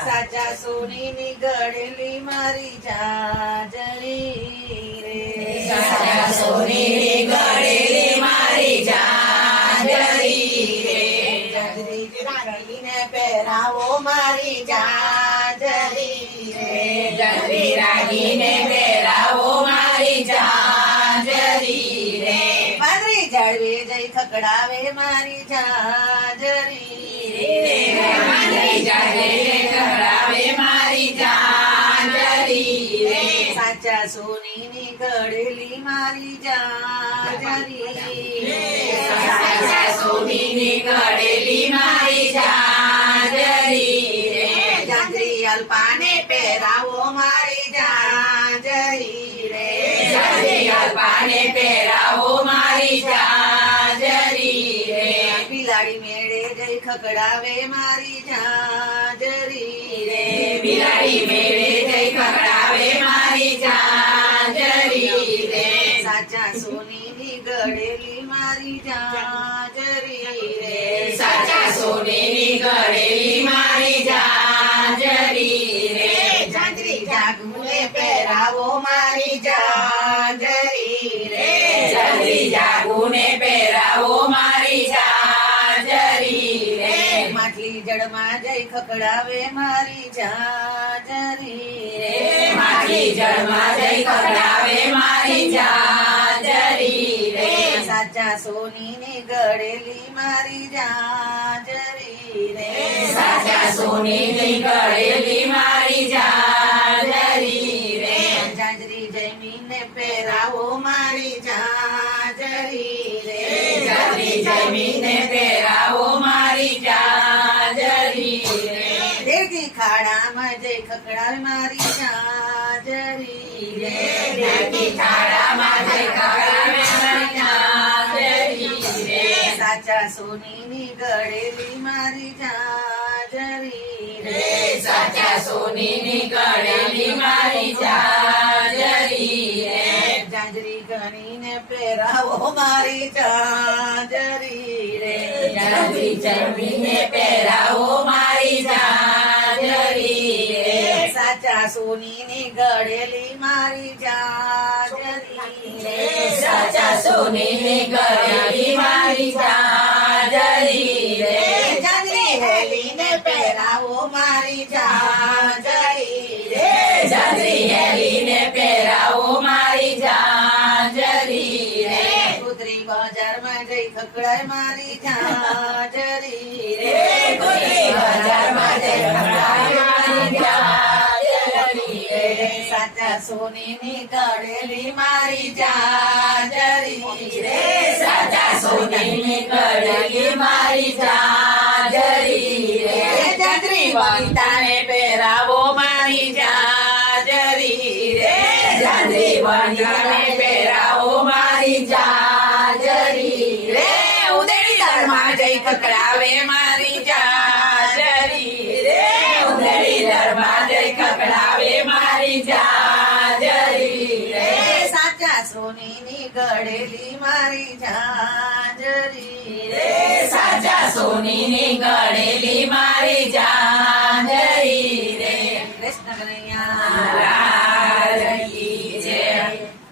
સાચા. સોનીની ગળેલી મારી જાજરી રે. સાચા સોનેરી ગળેલી મારી જાજરી રે. જાજરી રાણીને પહેરાવો મારી જાજરી રે. જરી રાગીને પહેરાવો મારી જાજરી રે. પાદરી જાળવે જઈ ખકડાવે મારી જાજરી સોનીની મારી જાજરી. સાચા સોનીની મારી જાજરી. જાજરી અલ્પાને પહેરાવો મારી જાજરી રે. જાજરી અલ્પાને પહેરાવો મારી જાજરી રે. બિલાડી મેળે જઈ ખકડાવે મારી જાજરી રે. બિલાડી મેળે જઈ ખકડાવે મારી રે સાચા સોનીની ગળેલી મારી જાજરી રે સાચા સોનેની ગળેલી મારી જાજરી રે જાજરી જાગુને પહેરાવો મારી જાજરી રે જાજરી જાગુને પહેરાવો મારી જાજરી રે માટલી જળમાં જઈ ખકડાવે મારી જાજરી રે માછલી જળમાં સોનીની ગળેલી મારી જાજરી રે સાચા સોનેની ગળેલી મારી જાજરી રે જાજરી જમીને પહેરાવો મારી જાજરી રે જાજરી જમીને પહેરાવો મારી જાજરી રે દેગી ખાડામાં જઈ ખકડાવે મારી જાજરી રે દેખી થાળામાં જઈ રે સાચા સોનીની ગળેલી મારી જાજરી. રે સાચા સોનીની ગળેલી મારી જાજરી. રે જાજરી ગણીને પહેરાવો મારી જાજરી. રે જાજરી જમીને પહેરાવો મારી જાજરી. રે સાચા સોનીની ગળેલી મારી જાજરી. રે સાચા સોનેની ગળેલી મારી જાજરી રે જાજરી હેલીને પહેરાવો મારી જાજરી રે કુતરી બજારમાં જઈ ખકડાય મારી જાજરી રે કુતરી બજારમાં જઈ ખકડાય મારી જાજરી રે સાચા સોનીની ગળેલી મારી જાજરી રે સાચા સોનેની ગળેલી મારી જાજરી રે જાજરી વનિતાને પહેરાવો મારી જાજરી મારી જાજરી રે ઉદેડી દરમાં જઈ ખકડાવે મારી જાજરી રે ઉંદરી દરમાં જઈ ખકડાવે મારી જાજરી રે સાચા સોનીની ગળેલી મારી જાજરી રે સાચા સોનીની ગળેલી મારી